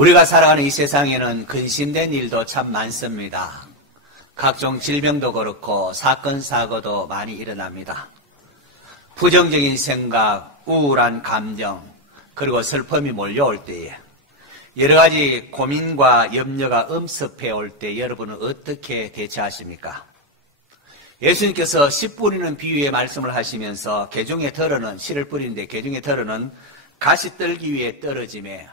우리가 살아가는 이 세상에는 근심된 일도 참 많습니다. 각종 질병도 그렇고 사건, 사고도 많이 일어납니다. 부정적인 생각, 우울한 감정, 그리고 슬픔이 몰려올 때에 여러 가지 고민과 염려가 엄습해 올 때 여러분은 어떻게 대처하십니까? 예수님께서 씨 뿌리는 비유의 말씀을 하시면서 개중에 덜어는 씨를 뿌리는데 개중에 덜어는 가시 떨기 위해 떨어짐에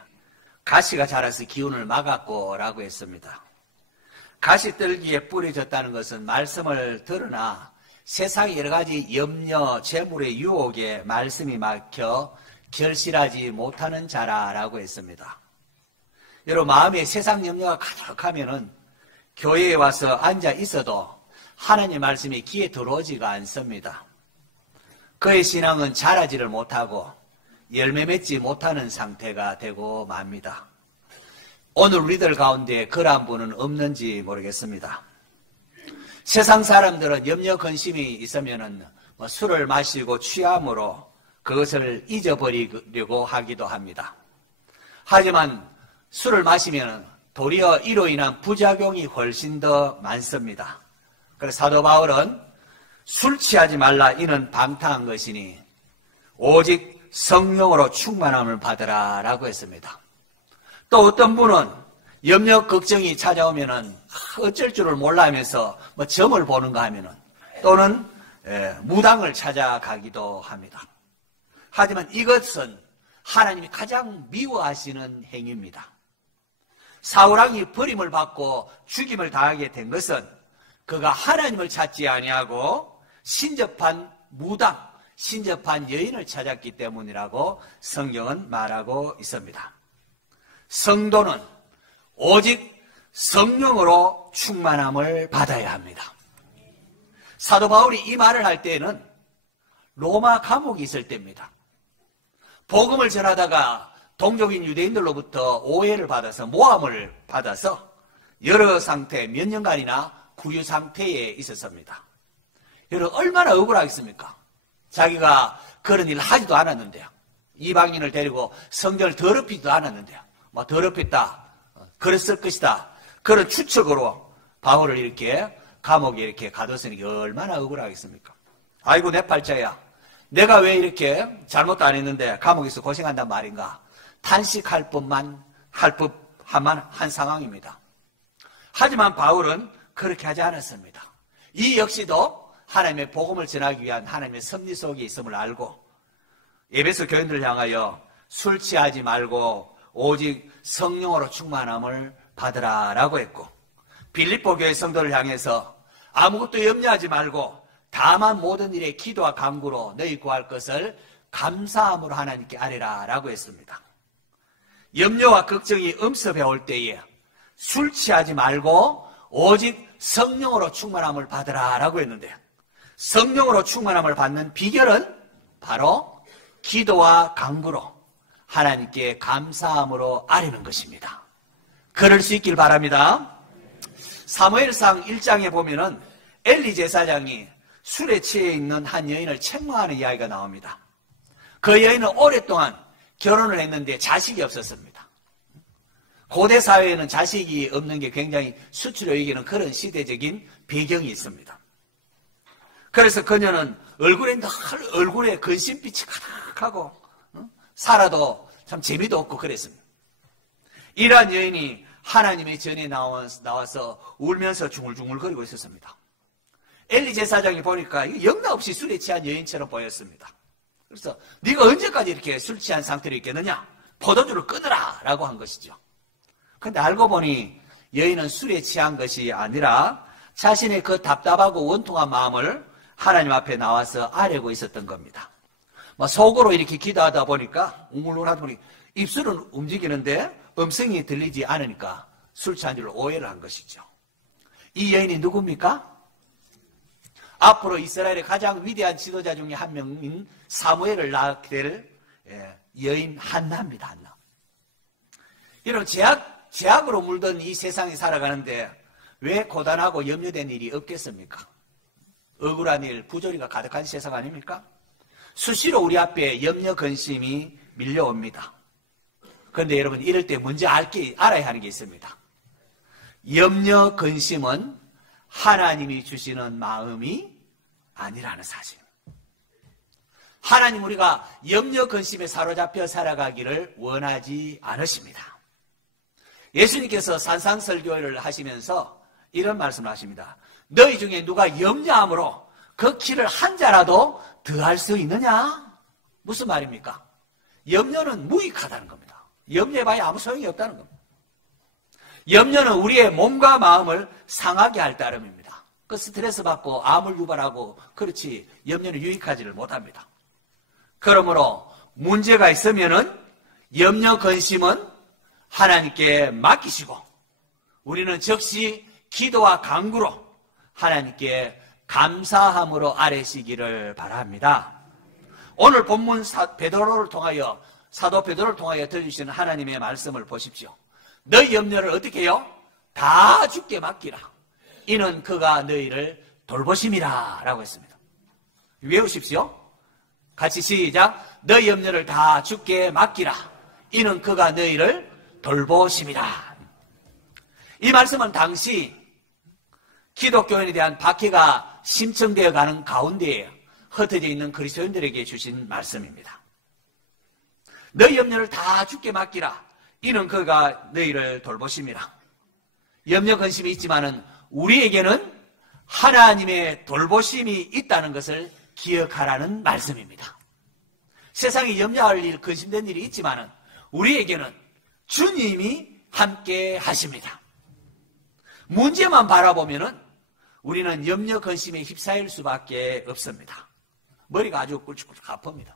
가시가 자라서 기운을 막았고 라고 했습니다. 가시 떨기에 뿌려졌다는 것은 말씀을 들으나 세상의 여러 가지 염려, 재물의 유혹에 말씀이 막혀 결실하지 못하는 자라라고 했습니다. 여러분 마음에 세상 염려가 가득하면은 교회에 와서 앉아 있어도 하나님의 말씀이 귀에 들어오지가 않습니다. 그의 신앙은 자라지를 못하고 열매 맺지 못하는 상태가 되고 맙니다. 오늘 우리들 가운데 그러한 분은 없는지 모르겠습니다. 세상 사람들은 염려 근심이 있으면은 술을 마시고 취함으로 그것을 잊어버리려고 하기도 합니다. 하지만 술을 마시면 도리어 이로 인한 부작용이 훨씬 더 많습니다. 그래서 사도 바울은 술 취하지 말라 이는 방탕한 것이니 오직 성령으로 충만함을 받으라 라고 했습니다. 또 어떤 분은 염려 걱정이 찾아오면은 어쩔 줄을 몰라 하면서 점을 보는가 하면은 또는 무당을 찾아가기도 합니다. 하지만 이것은 하나님이 가장 미워하시는 행위입니다. 사울왕이 버림을 받고 죽임을 당하게 된 것은 그가 하나님을 찾지 아니하고 신접한 무당, 신접한 여인을 찾았기 때문이라고 성경은 말하고 있습니다. 성도는 오직 성령으로 충만함을 받아야 합니다. 사도 바울이 이 말을 할 때에는 로마 감옥이 있을 때입니다. 복음을 전하다가 동족인 유대인들로부터 오해를 받아서 모함을 받아서 여러 상태, 몇 년간이나 구유 상태에 있었습니다. 여러분 얼마나 억울하겠습니까? 자기가 그런 일을 하지도 않았는데요. 이방인을 데리고 성전을 더럽히지도 않았는데요. 더럽혔다, 그랬을 것이다. 그런 추측으로 바울을 이렇게 감옥에 이렇게 가뒀으니 얼마나 억울하겠습니까? 아이고 내 팔자야. 내가 왜 이렇게 잘못도 안 했는데 감옥에서 고생한단 말인가? 탄식할 법만 한 상황입니다. 하지만 바울은 그렇게 하지 않았습니다. 이 역시도 하나님의 복음을 전하기 위한 하나님의 섭리 속에 있음을 알고 에베소 교인들을 향하여 술 취하지 말고 오직 성령으로 충만함을 받으라 라고 했고, 빌립보 교회 성도를 향해서 아무것도 염려하지 말고 다만 모든 일에 기도와 간구로 너희 구할 것을 감사함으로 하나님께 아뢰라 라고 했습니다. 염려와 걱정이 엄습해 올 때에 술 취하지 말고 오직 성령으로 충만함을 받으라 라고 했는데, 성령으로 충만함을 받는 비결은 바로 기도와 간구로 하나님께 감사함으로 아뢰는 것입니다. 그럴 수 있길 바랍니다. 사무엘상 1장에 보면은 엘리 제사장이 술에 취해 있는 한 여인을 책망하는 이야기가 나옵니다. 그 여인은 오랫동안 결혼을 했는데 자식이 없었습니다. 고대 사회에는 자식이 없는 게 굉장히 수치로 여기는 그런 시대적인 배경이 있습니다. 그래서 그녀는 얼굴에 근심빛이 가득하고 살아도 참 재미도 없고 그랬습니다. 이러한 여인이 하나님의 전에 나와서 울면서 중얼중얼거리고 있었습니다. 엘리 제사장이 보니까 영락 없이 술에 취한 여인처럼 보였습니다. 그래서 네가 언제까지 이렇게 술 취한 상태로 있겠느냐? 포도주를 끊으라 라고 한 것이죠. 그런데 알고 보니 여인은 술에 취한 것이 아니라 자신의 그 답답하고 원통한 마음을 하나님 앞에 나와서 아뢰고 있었던 겁니다. 속으로 이렇게 기도하다 보니까 웅울웅울하다 보니 입술은 움직이는데 음성이 들리지 않으니까 술 취한 줄로 오해를 한 것이죠. 이 여인이 누굽니까? 앞으로 이스라엘의 가장 위대한 지도자 중에 한 명인 사무엘을 낳게 될 여인 한나입니다. 한나. 여러분 제약으로 물든 이 세상에 살아가는데 왜 고단하고 염려된 일이 없겠습니까? 억울한 일, 부조리가 가득한 세상 아닙니까? 수시로 우리 앞에 염려 근심이 밀려옵니다. 그런데 여러분, 이럴 때 먼저 알아야 하는 게 있습니다. 염려, 근심은 하나님이 주시는 마음이 아니라는 사실. 하나님 우리가 염려, 근심에 사로잡혀 살아가기를 원하지 않으십니다. 예수님께서 산상설교를 하시면서 이런 말씀을 하십니다. 너희 중에 누가 염려함으로 그 키를 한 자라도 더할 수 있느냐? 무슨 말입니까? 염려는 무익하다는 겁니다. 염려해봐야 아무 소용이 없다는 겁니다. 염려는 우리의 몸과 마음을 상하게 할 따름입니다. 그 스트레스 받고 암을 유발하고, 그렇지, 염려는 유익하지를 못합니다. 그러므로 문제가 있으면은 염려, 근심은 하나님께 맡기시고, 우리는 즉시 기도와 간구로 하나님께 감사함으로 아뢰시기를 바랍니다. 오늘 본문 사도 베드로를 통하여 들려주시는 하나님의 말씀을 보십시오. 너희 염려를 어떻게 해요? 다 주께 맡기라. 이는 그가 너희를 돌보심이라 라고 했습니다. 외우십시오. 같이 시작. 너희 염려를 다 주께 맡기라. 이는 그가 너희를 돌보심이라. 이 말씀은 당시 기독교인에 대한 박해가 심청되어 가는 가운데에 흩어져 있는 그리스도인들에게 주신 말씀입니다. 너희 염려를 다 주께 맡기라. 이는 그가 너희를 돌보심이라. 염려, 근심이 있지만은 우리에게는 하나님의 돌보심이 있다는 것을 기억하라는 말씀입니다. 세상에 염려할 일, 근심된 일이 있지만은 우리에게는 주님이 함께 하십니다. 문제만 바라보면은 우리는 염려, 근심에 휩싸일 수밖에 없습니다. 머리가 아주 꿀쭉꿀쭉 아픕니다.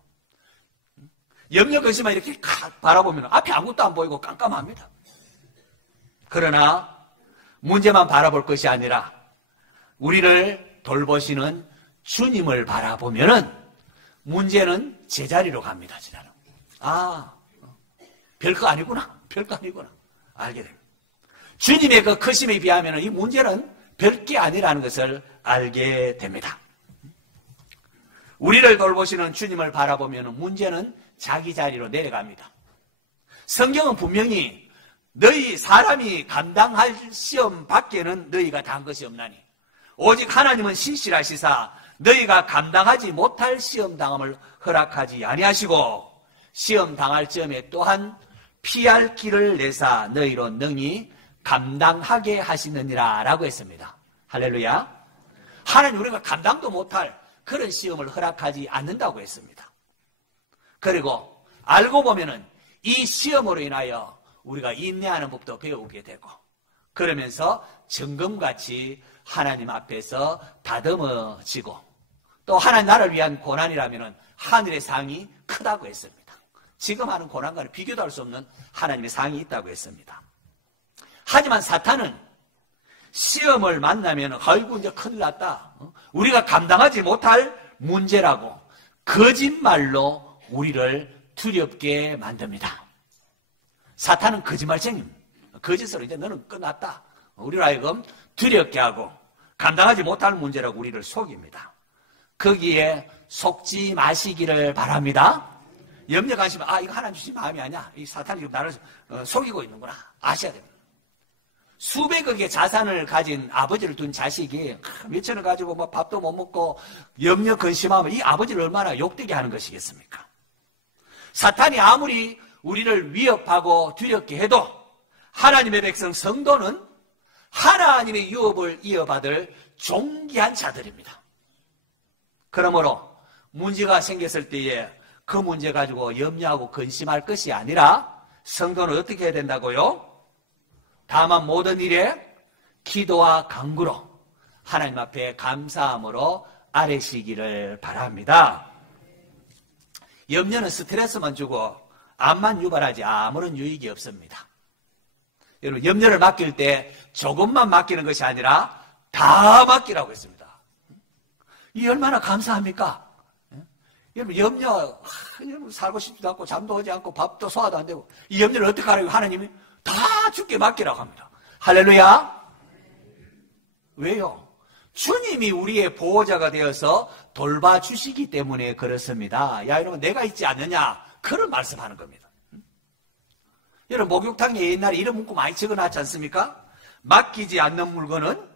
염려, 근심만 이렇게 바라보면 앞에 아무것도 안 보이고 깜깜합니다. 그러나 문제만 바라볼 것이 아니라 우리를 돌보시는 주님을 바라보면은 문제는 제자리로 갑니다. 지나는. 별거 아니구나. 별거 아니구나. 알게 됩니다. 주님의 그 크심에 비하면 이 문제는 별게 아니라는 것을 알게 됩니다. 우리를 돌보시는 주님을 바라보면 문제는 자기 자리로 내려갑니다. 성경은 분명히 너희 사람이 감당할 시험 밖에는 너희가 당한 것이 없나니 오직 하나님은 신실하시사 너희가 감당하지 못할 시험 당함을 허락하지 아니하시고 시험 당할 점에 또한 피할 길을 내사 너희로 능히 감당하게 하시느니라 라고 했습니다. 할렐루야. 하나님 우리가 감당도 못할 그런 시험을 허락하지 않는다고 했습니다. 그리고 알고 보면은 이 시험으로 인하여 우리가 인내하는 법도 배우게 되고 그러면서 정금같이 하나님 앞에서 다듬어지고 또 하나님 나라를 위한 고난이라면은 하늘의 상이 크다고 했습니다. 지금 하는 고난과는 비교도 할 수 없는 하나님의 상이 있다고 했습니다. 하지만 사탄은 시험을 만나면 아이고 이제 큰일 났다. 우리가 감당하지 못할 문제라고 거짓말로 우리를 두렵게 만듭니다. 사탄은 거짓말쟁이입니다. 거짓으로 이제 너는 끝났다. 우리를 하여금 두렵게 하고 감당하지 못할 문제라고 우리를 속입니다. 거기에 속지 마시기를 바랍니다. 염려 가시면 이거 하나님 주신 마음이 아니야. 이 사탄이 지금 나를 속이고 있는구나. 아셔야 됩니다. 수백억의 자산을 가진 아버지를 둔 자식이 몇천을 가지고 뭐 밥도 못 먹고 염려 근심하면 이 아버지를 얼마나 욕되게 하는 것이겠습니까? 사탄이 아무리 우리를 위협하고 두렵게 해도 하나님의 백성 성도는 하나님의 유업을 이어받을 존귀한 자들입니다. 그러므로 문제가 생겼을 때에 그 문제 가지고 염려하고 근심할 것이 아니라 성도는 어떻게 해야 된다고요? 다만 모든 일에 기도와 간구로 하나님 앞에 감사함으로 아뢰시기를 바랍니다. 염려는 스트레스만 주고 암만 유발하지 아무런 유익이 없습니다. 여러분 염려를 맡길 때 조금만 맡기는 것이 아니라 다 맡기라고 했습니다. 이 얼마나 감사합니까? 여러분 염려 여러분 살고 싶지도 않고 잠도 오지 않고 밥도 소화도 안 되고 이 염려를 어떻게 하라고 하나님이 다 주께 맡기라고 합니다. 할렐루야. 왜요? 주님이 우리의 보호자가 되어서 돌봐주시기 때문에 그렇습니다. 야 여러분 내가 있지 않느냐 그런 말씀하는 겁니다. 여러분, 목욕탕에 옛날에 이런 문구 많이 적어놨지 않습니까? 맡기지 않는 물건은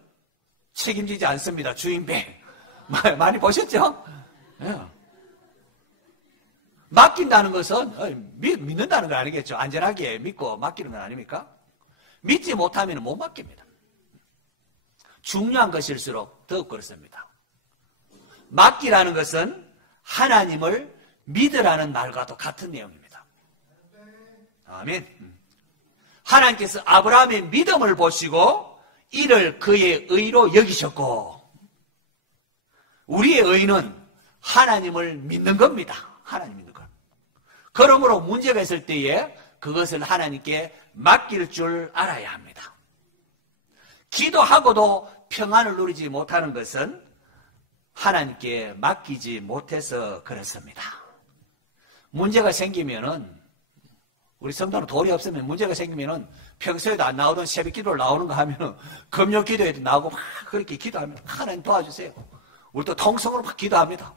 책임지지 않습니다. 주인배. 많이 보셨죠? 네. 맡긴다는 것은 믿는다는 건 아니겠죠. 안전하게 믿고 맡기는 건 아닙니까? 믿지 못하면 못 맡깁니다. 중요한 것일수록 더욱 그렇습니다. 맡기라는 것은 하나님을 믿으라는 말과도 같은 내용입니다. 아멘. 하나님께서 아브라함의 믿음을 보시고 이를 그의 의로 여기셨고, 우리의 의는 하나님을 믿는 겁니다. 하나님 믿는 것. 그러므로 문제가 있을 때에 그것을 하나님께 맡길 줄 알아야 합니다. 기도하고도 평안을 누리지 못하는 것은 하나님께 맡기지 못해서 그렇습니다. 문제가 생기면은, 우리 성도는 돌이 없으면 문제가 생기면은 평소에도 안 나오던 새벽 기도를 나오는 거 하면은 금요 기도에도 나오고 막 그렇게 기도하면 하나님 도와주세요. 우리도 통성으로 막 기도합니다.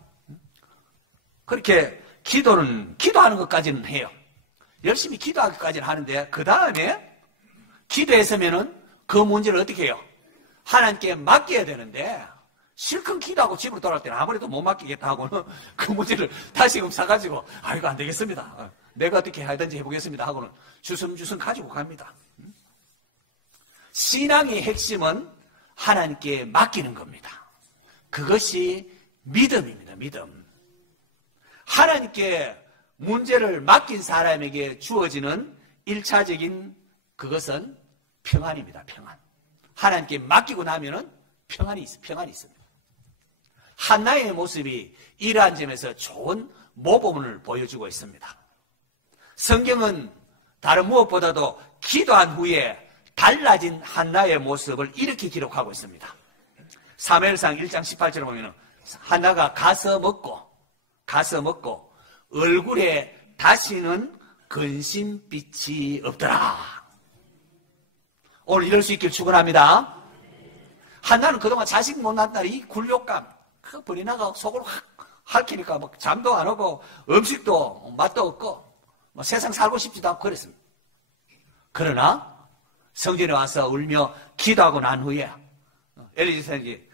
그렇게 기도하는 것까지는 해요. 열심히 기도하기까지는 하는데, 그 다음에 기도했으면은 그 문제를 어떻게 해요? 하나님께 맡겨야 되는데, 실컷 기도하고 집으로 돌아올 때는 아무래도 못 맡기겠다 하고는 그 문제를 다시금 사가지고, 이거 안 되겠습니다. 내가 어떻게 하든지 해보겠습니다 하고는 주섬주섬 가지고 갑니다. 신앙의 핵심은 하나님께 맡기는 겁니다. 그것이 믿음입니다. 믿음. 하나님께 문제를 맡긴 사람에게 주어지는 1차적인 그것은 평안입니다. 평안. 하나님께 맡기고 나면은 평안이 있습니다. 한나의 모습이 이러한 점에서 좋은 모범을 보여주고 있습니다. 성경은 다른 무엇보다도 기도한 후에 달라진 한나의 모습을 이렇게 기록하고 있습니다. 사무엘상 1장 18절에 보면 한나가 가서 먹고 얼굴에 다시는 근심빛이 없더라. 오늘 이럴 수 있길 축원합니다. 한나는 그동안 자식 못 낳았다 이 굴욕감, 그 불이 나가 속을 확 핥히니까 뭐 잠도 안 오고 음식도 맛도 없고 뭐 세상 살고 싶지도 않고 그랬습니다. 그러나 성전에 와서 울며 기도하고 난 후에 엘리 선생님이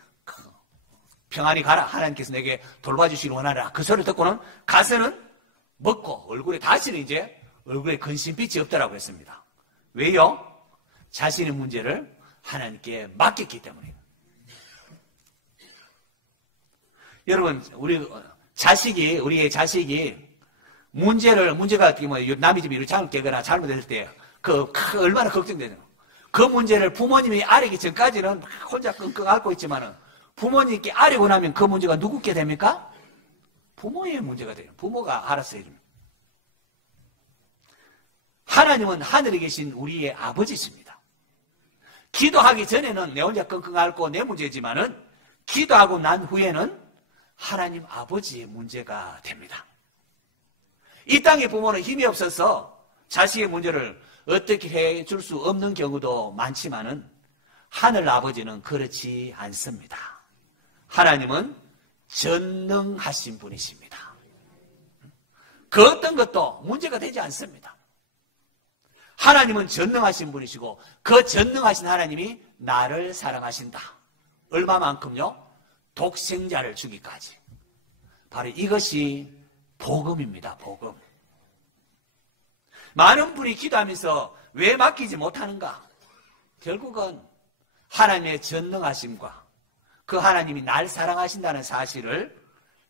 평안히 가라, 하나님께서 내게 돌봐주시길 원하라, 그 소리를 듣고는 가서는 먹고 얼굴에 다시는 이제 얼굴에 근심빛이 없다라고 했습니다. 왜요? 자신의 문제를 하나님께 맡겼기 때문에. 여러분, 우리의 자식이 문제가 어떻게 뭐 남의 집에 이렇게 잘못 깨거나 잘못했을 때 얼마나 걱정되냐. 그 문제를 부모님이 아뢰기 전까지는 혼자 끙끙 앓고 있지만은 부모님께 아뢰고 나면 그 문제가 누구께 됩니까? 부모의 문제가 돼요. 부모가 알아서 해줍니다. 하나님은 하늘에 계신 우리의 아버지십니다. 기도하기 전에는 내 혼자 끙끙 앓고 내 문제지만은 기도하고 난 후에는 하나님 아버지의 문제가 됩니다. 이 땅의 부모는 힘이 없어서 자식의 문제를 어떻게 해줄 수 없는 경우도 많지만은 하늘 아버지는 그렇지 않습니다. 하나님은 전능하신 분이십니다. 그 어떤 것도 문제가 되지 않습니다. 하나님은 전능하신 분이시고 그 전능하신 하나님이 나를 사랑하신다. 얼마만큼요? 독생자를 주기까지. 바로 이것이 복음입니다. 복음. 많은 분이 기도하면서 왜 맡기지 못하는가? 결국은 하나님의 전능하심과 그 하나님이 날 사랑하신다는 사실을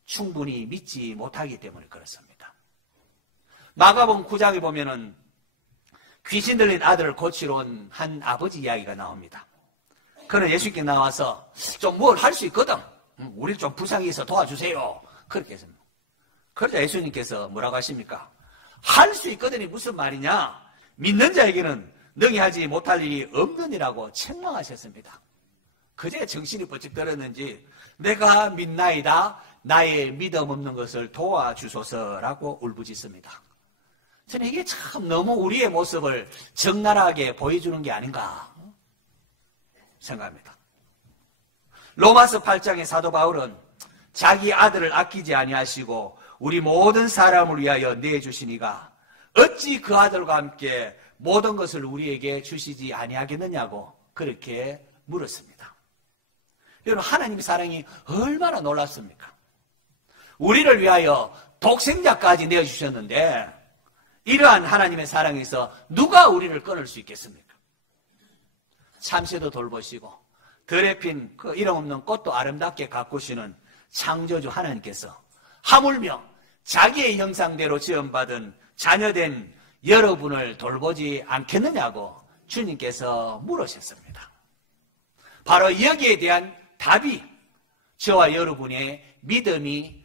충분히 믿지 못하기 때문에 그렇습니다. 마가복음 9장에 보면은 귀신 들린 아들을 고치러 온 한 아버지 이야기가 나옵니다. 그는 예수님께 나와서 좀 뭘 할 수 있거든. 우리 좀 불쌍히 해서 도와주세요. 그렇게 했습니다. 그러자 예수님께서 뭐라고 하십니까? 할 수 있거든이 무슨 말이냐? 믿는 자에게는 능히 하지 못할 일이 없느니라고 책망하셨습니다. 그제 정신이 번쩍 들었는지 내가 믿나이다, 나의 믿음 없는 것을 도와주소서라고 울부짖습니다. 저는 이게 참 너무 우리의 모습을 적나라하게 보여주는 게 아닌가 생각합니다. 로마서 8장의 사도 바울은 자기 아들을 아끼지 아니하시고 우리 모든 사람을 위하여 내주시니가 어찌 그 아들과 함께 모든 것을 우리에게 주시지 아니하겠느냐고 그렇게 물었습니다. 여러분, 하나님의 사랑이 얼마나 놀랍습니까? 우리를 위하여 독생자까지 내어주셨는데 이러한 하나님의 사랑에서 누가 우리를 끊을 수 있겠습니까? 참새도 돌보시고 들에 핀 그 이름 없는 꽃도 아름답게 가꾸시는 창조주 하나님께서 하물며 자기의 형상대로 지음받은 자녀된 여러분을 돌보지 않겠느냐고 주님께서 물으셨습니다. 바로 여기에 대한 답이 저와 여러분의 믿음이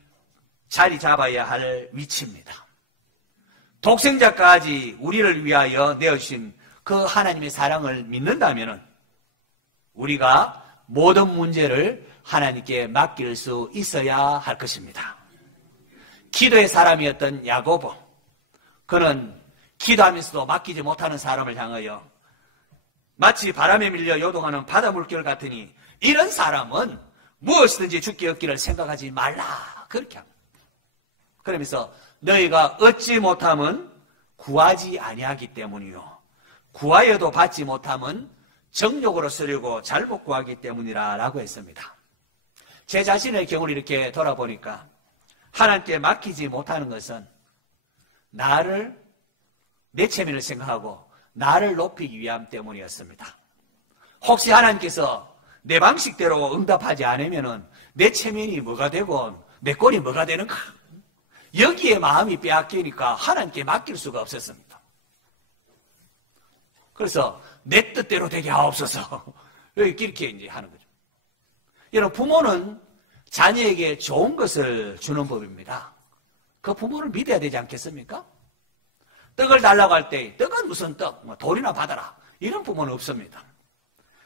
자리 잡아야 할 위치입니다. 독생자까지 우리를 위하여 내어주신 그 하나님의 사랑을 믿는다면 우리가 모든 문제를 하나님께 맡길 수 있어야 할 것입니다. 기도의 사람이었던 야고보, 그는 기도하면서도 맡기지 못하는 사람을 향하여 마치 바람에 밀려 요동하는 바다 물결 같으니 이런 사람은 무엇이든지 주께 얻기를 생각하지 말라 그렇게 합니다. 그러면서 너희가 얻지 못함은 구하지 아니하기 때문이요 구하여도 받지 못함은 정욕으로 쓰려고 잘못 구하기 때문이라 라고 했습니다. 제 자신의 경우를 이렇게 돌아보니까 하나님께 맡기지 못하는 것은 나를, 내 체면을 생각하고 나를 높이기 위함 때문이었습니다. 혹시 하나님께서 내 방식대로 응답하지 않으면 내 체면이 뭐가 되고 내 꼴이 뭐가 되는가? 여기에 마음이 빼앗기니까 하나님께 맡길 수가 없었습니다. 그래서 내 뜻대로 되게 하옵소서. 이렇게 이제 하는 거죠. 여러분, 부모는 자녀에게 좋은 것을 주는 법입니다. 그 부모를 믿어야 되지 않겠습니까? 떡을 달라고 할 때 떡은 무슨 떡, 돌이나 받아라. 이런 부모는 없습니다.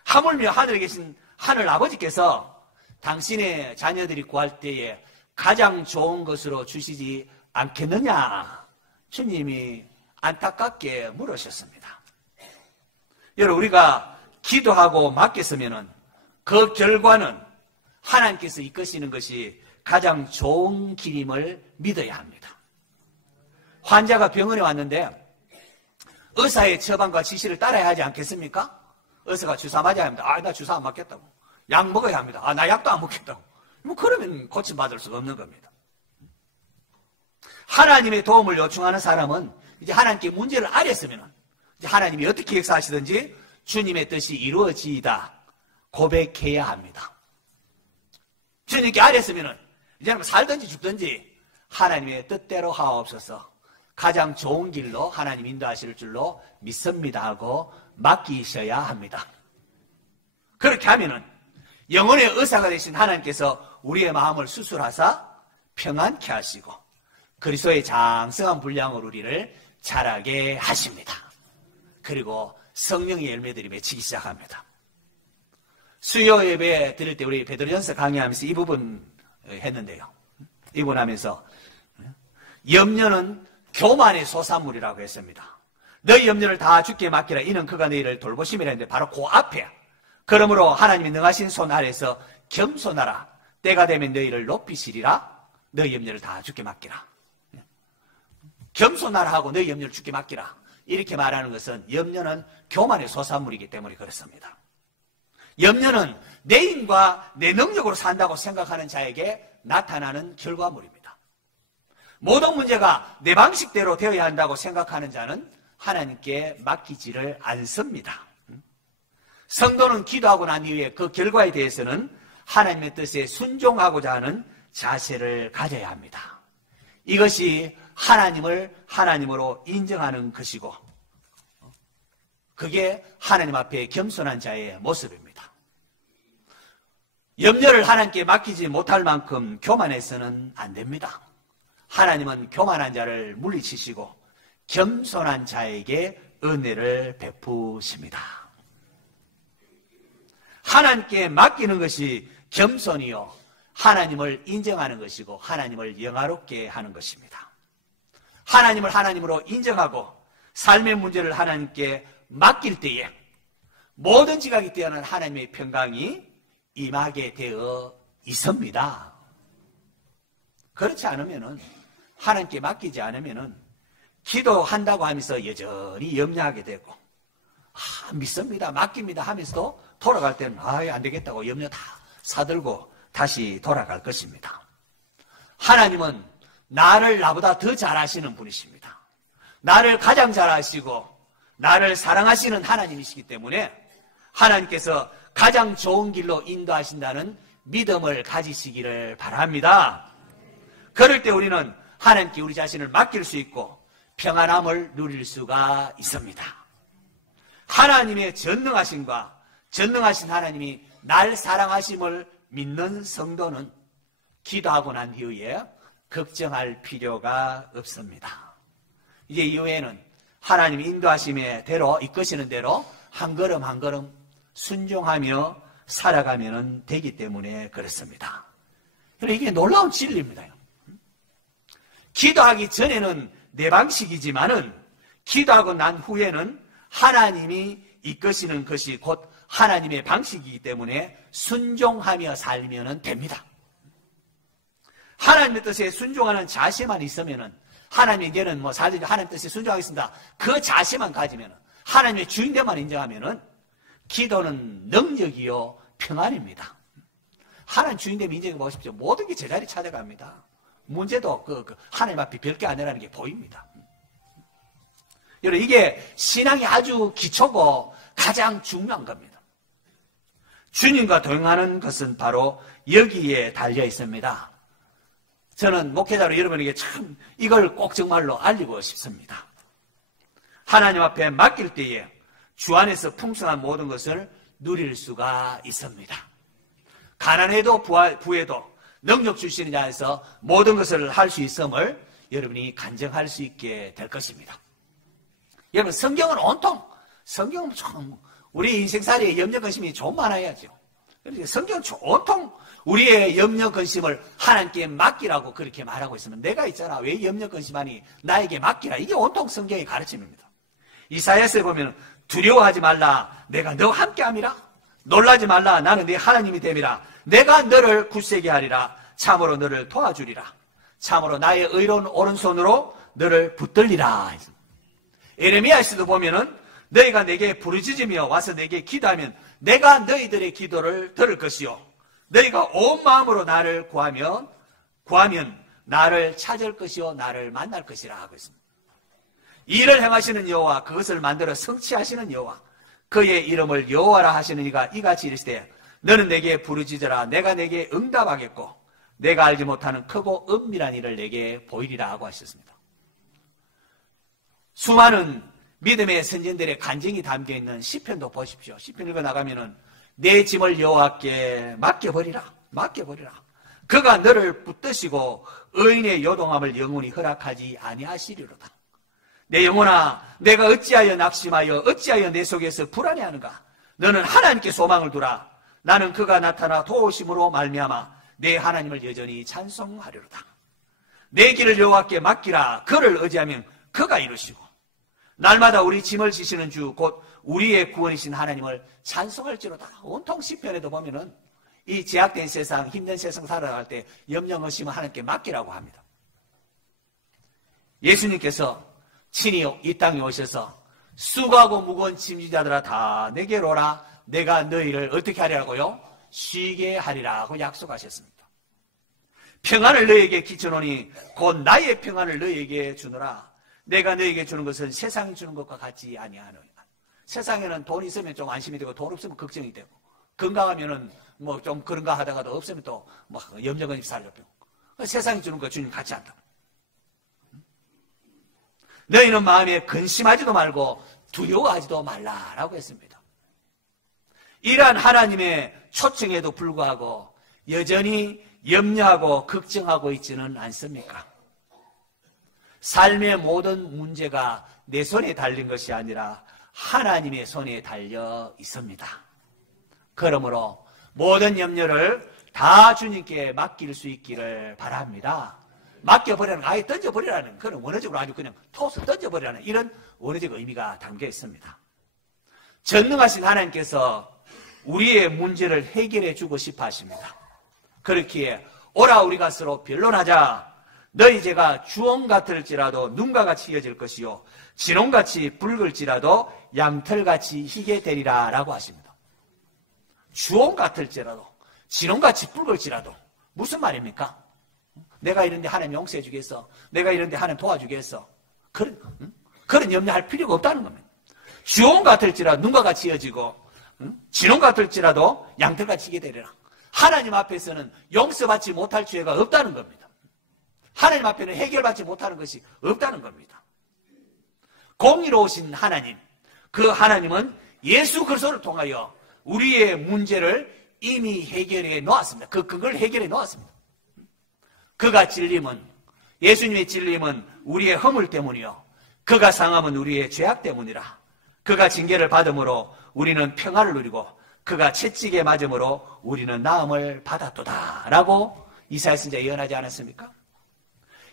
하물며 하늘에 계신 하늘 아버지께서 당신의 자녀들이 구할 때에 가장 좋은 것으로 주시지 않겠느냐? 주님이 안타깝게 물으셨습니다. 여러분, 우리가 기도하고 맡겼으면 그 결과는 하나님께서 이끄시는 것이 가장 좋은 길임을 믿어야 합니다. 환자가 병원에 왔는데 의사의 처방과 지시를 따라야 하지 않겠습니까? 의사가 주사 맞아야 합니다. 나 주사 안 맞겠다고. 약 먹어야 합니다. 나 약도 안 먹겠다고. 그러면 고침받을 수가 없는 겁니다. 하나님의 도움을 요청하는 사람은 이제 하나님께 문제를 알았으면 이제 하나님이 어떻게 역사하시든지 주님의 뜻이 이루어지이다 고백해야 합니다. 주님께 알았으면 이제는 살든지 죽든지 하나님의 뜻대로 하옵소서, 가장 좋은 길로 하나님 인도하실 줄로 믿습니다 하고 맡기셔야 합니다. 그렇게 하면은 영혼의 의사가 되신 하나님께서 우리의 마음을 수술하사 평안케 하시고 그리스도의 장성한 분량으로 우리를 자라게 하십니다. 그리고 성령의 열매들이 맺히기 시작합니다. 수요 예배 드릴 때 우리 베드로전서 강의하면서 이 부분 했는데요. 이 부분 하면서 염려는 교만의 소산물이라고 했습니다. 너희 염려를 다 주께 맡기라. 이는 그가 너희를 돌보심이라 했는데 바로 그 앞에 그러므로 하나님이 능하신 손 아래서 겸손하라. 때가 되면 너희를 높이시리라. 너희 염려를 다 주께 맡기라. 겸손하라 하고 너희 염려를 주께 맡기라. 이렇게 말하는 것은 염려는 교만의 소산물이기 때문에 그렇습니다. 염려는 내 힘과 내 능력으로 산다고 생각하는 자에게 나타나는 결과물입니다. 모든 문제가 내 방식대로 되어야 한다고 생각하는 자는 하나님께 맡기지를 않습니다. 성도는 기도하고 난 이후에 그 결과에 대해서는 하나님의 뜻에 순종하고자 하는 자세를 가져야 합니다. 이것이 하나님을 하나님으로 인정하는 것이고 그게 하나님 앞에 겸손한 자의 모습입니다. 염려를 하나님께 맡기지 못할 만큼 교만해서는 안 됩니다. 하나님은 교만한 자를 물리치시고 겸손한 자에게 은혜를 베푸십니다. 하나님께 맡기는 것이 겸손이요 하나님을 인정하는 것이고 하나님을 영화롭게 하는 것입니다. 하나님을 하나님으로 인정하고 삶의 문제를 하나님께 맡길 때에 모든 지각이 뛰어난 하나님의 평강이 임하게 되어 있습니다. 그렇지 않으면은 하나님께 맡기지 않으면은 기도한다고 하면서 여전히 염려하게 되고, 믿습니다, 맡깁니다 하면서도 돌아갈 때는 안 되겠다고 염려 다 사들고 다시 돌아갈 것입니다. 하나님은 나를 나보다 더 잘 아시는 분이십니다. 나를 가장 잘 아시고 나를 사랑하시는 하나님이시기 때문에 하나님께서 가장 좋은 길로 인도하신다는 믿음을 가지시기를 바랍니다. 그럴 때 우리는 하나님께 우리 자신을 맡길 수 있고 평안함을 누릴 수가 있습니다. 하나님의 전능하심과 전능하신 하나님이 날 사랑하심을 믿는 성도는 기도하고 난 이후에 걱정할 필요가 없습니다. 이제 이후에는 하나님 인도하심의 대로, 이끄시는 대로 한 걸음 한 걸음 순종하며 살아가면 되기 때문에 그렇습니다. 이게 놀라운 진리입니다. 기도하기 전에는 내 방식이지만은 기도하고 난 후에는 하나님이 이끄시는 것이 곧 하나님의 방식이기 때문에 순종하며 살면 됩니다. 하나님의 뜻에 순종하는 자세만 있으면은 하나님이 이제는 하나님 뜻에 순종하겠습니다. 그 자세만 가지면은 하나님의 주인됨만 인정하면은 기도는 능력이요 평안입니다. 하나님 주인됨 인정해 보십시오. 모든 게 제자리 찾아갑니다. 문제도 하나님 앞에 별게 아니라는 게 보입니다. 여러분, 이게 신앙이 아주 기초고 가장 중요한 겁니다. 주님과 동행하는 것은 바로 여기에 달려 있습니다. 저는 목회자로 여러분에게 참 이걸 꼭 정말로 알리고 싶습니다. 하나님 앞에 맡길 때에 주 안에서 풍성한 모든 것을 누릴 수가 있습니다. 가난해도 부해도 능력 주시는 자에서 모든 것을 할 수 있음을 여러분이 간증할 수 있게 될 것입니다. 여러분, 성경은 성경은 참 우리 인생살이에 염려 근심이 좀 많아야죠. 성경은 온통 우리의 염려 근심을 하나님께 맡기라고 그렇게 말하고 있으면 내가 있잖아, 왜 염려 근심하니, 나에게 맡기라. 이게 온통 성경의 가르침입니다. 이사야서에 보면 두려워하지 말라, 내가 너와 함께함이라. 놀라지 말라, 나는 네 하나님이 됨이라. 내가 너를 굳세게 하리라. 참으로 너를 도와주리라. 참으로 나의 의로운 오른손으로 너를 붙들리라. 에레미야에서도 보면은 너희가 내게 부르짖으며 와서 내게 기도하면 내가 너희들의 기도를 들을 것이요, 너희가 온 마음으로 나를 구하면 나를 찾을 것이요 나를 만날 것이라 하고 있습니다. 일을 행하시는 여호와, 그것을 만들어 성취하시는 여호와, 그의 이름을 여호와라 하시는 이가 이같이 이르시되 너는 내게 부르짖으라. 내가 내게 응답하겠고 내가 알지 못하는 크고 은밀한 일을 내게 보이리라 하고 하셨습니다. 수많은 믿음의 선진들의 간증이 담겨있는 시편도 보십시오. 시편 읽어나가면은 내 짐을 여호와께 맡겨버리라. 그가 너를 붙드시고 의인의 요동함을 영원히 허락하지 아니하시리로다. 내 영혼아, 내가 어찌하여 낙심하여 어찌하여 내 속에서 불안해하는가. 너는 하나님께 소망을 두라. 나는 그가 나타나 도우심으로 말미암아 내 하나님을 여전히 찬송하리로다. 내 길을 여호와께 맡기라. 그를 의지하면 그가 이루시고 날마다 우리 짐을 지시는 주 곧 우리의 구원이신 하나님을 찬송할지로다. 온통 시편에도 보면은 이 제약된 세상, 힘든 세상 살아갈 때 염려 의심을 하나님께 맡기라고 합니다. 예수님께서 친히 이 땅에 오셔서 수고하고 무거운 짐지자들아 다 내게로 오라. 내가 너희를 어떻게 하리라고요? 쉬게 하리라고 약속하셨습니다. 평안을 너희에게 끼쳐놓으니 곧 나의 평안을 너희에게 주노라. 내가 너희에게 주는 것은 세상이 주는 것과 같지 아니하노라. 세상에는 돈 있으면 좀 안심이 되고 돈 없으면 걱정이 되고 건강하면은 뭐 좀 그런가 하다가도 없으면 또 뭐 염려근심 살려고. 세상이 주는 거 주님 같지 않다. 너희는 마음에 근심하지도 말고 두려워하지도 말라라고 했습니다. 이러한 하나님의 초청에도 불구하고 여전히 염려하고 걱정하고 있지는 않습니까? 삶의 모든 문제가 내 손에 달린 것이 아니라 하나님의 손에 달려 있습니다. 그러므로 모든 염려를 다 주님께 맡길 수 있기를 바랍니다. 맡겨버리라는, 아예 던져버리라는 그런 원어적으로 아주 그냥 토스 던져버리라는 이런 원어적 의미가 담겨 있습니다. 전능하신 하나님께서 우리의 문제를 해결해 주고 싶어 하십니다. 그렇기에 오라 우리가 서로 변론하자. 너희 죄가 주홍 같을지라도 눈과 같이 희어질 것이요 진홍같이 붉을지라도 양털같이 희게 되리라 라고 하십니다. 주홍 같을지라도 진홍같이 붉을지라도 무슨 말입니까? 내가 이런데 하나님 용서해 주겠어? 내가 이런데 하나님 도와주겠어? 그런 염려할 필요가 없다는 겁니다. 주홍 같을지라도 눈과 같이 희어지고 진홍 같을지라도 양털같이 희게 되리라. 하나님 앞에서는 용서받지 못할 죄가 없다는 겁니다. 하나님 앞에는 해결받지 못하는 것이 없다는 겁니다. 공의로우신 하나님, 그 하나님은 예수 그리스도를 통하여 우리의 문제를 이미 해결해 놓았습니다. 그걸 해결해 놓았습니다. 그가 진림은, 예수님의 진림은 우리의 허물 때문이요 그가 상함은 우리의 죄악 때문이라. 그가 징계를 받음으로 우리는 평화를 누리고 그가 채찍에 맞음으로 우리는 나음을 받았도다 라고 이사야 선지자 예언하지 않았습니까?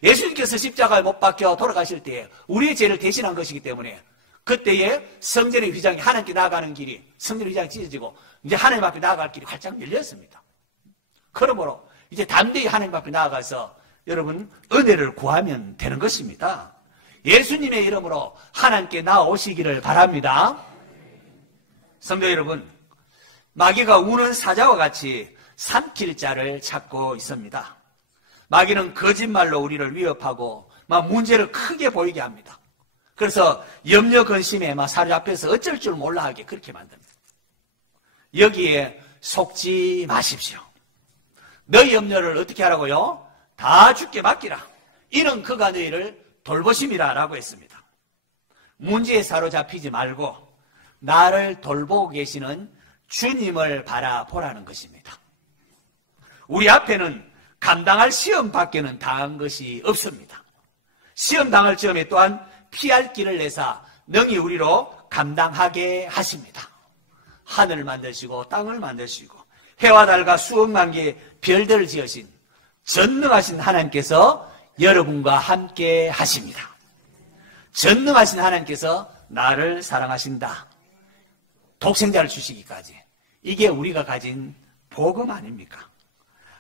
예수님께서 십자가에 못 박혀 돌아가실 때에 우리의 죄를 대신한 것이기 때문에 그때에 성전의 휘장이 하나님께 나아가는 길이, 성전의 휘장이 찢어지고 이제 하나님 앞에 나아갈 길이 활짝 열렸습니다. 그러므로 이제 담대히 하나님 앞에 나아가서 여러분 은혜를 구하면 되는 것입니다. 예수님의 이름으로 하나님께 나오시기를 바랍니다. 성도 여러분, 마귀가 우는 사자와 같이 삼킬 자를 찾고 있습니다. 마귀는 거짓말로 우리를 위협하고 막 문제를 크게 보이게 합니다. 그래서 염려 근심에 막 사로잡혀서 어쩔 줄 몰라 하게 그렇게 만듭니다. 여기에 속지 마십시오. 너희 염려를 어떻게 하라고요? 다 주께 맡기라. 이는 그가 너희를 돌보심이라 라고 했습니다. 문제에 사로잡히지 말고 나를 돌보고 계시는 주님을 바라보라는 것입니다. 우리 앞에는 감당할 시험 밖에는 당한 것이 없습니다. 시험 당할 점에 또한 피할 길을 내사 능히 우리로 감당하게 하십니다. 하늘을 만드시고 땅을 만드시고 해와 달과 수억만 개의 별들을 지으신 전능하신 하나님께서 여러분과 함께 하십니다. 전능하신 하나님께서 나를 사랑하신다. 독생자를 주시기까지. 이게 우리가 가진 복음 아닙니까?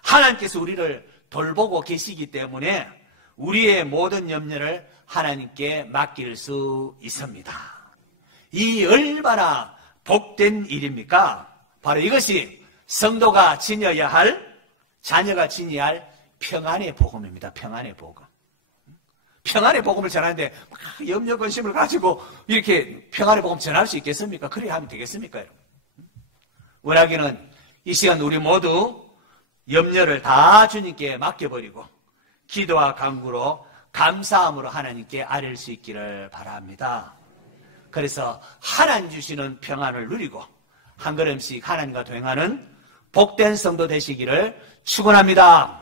하나님께서 우리를 돌보고 계시기 때문에 우리의 모든 염려를 하나님께 맡길 수 있습니다. 이 얼마나 복된 일입니까? 바로 이것이 성도가 지녀야 할, 자녀가 지녀야 할 평안의 복음입니다. 평안의 복음. 평안의 복음을 전하는데 염려 근심을 가지고 이렇게 평안의 복음 전할 수 있겠습니까? 그래야 하면 되겠습니까, 여러분? 원하기는 이 시간 우리 모두 염려를 다 주님께 맡겨버리고 기도와 간구로 감사함으로 하나님께 아뢰일 수 있기를 바랍니다. 그래서 하나님 주시는 평안을 누리고 한 걸음씩 하나님과 동행하는 복된 성도 되시기를 축원합니다.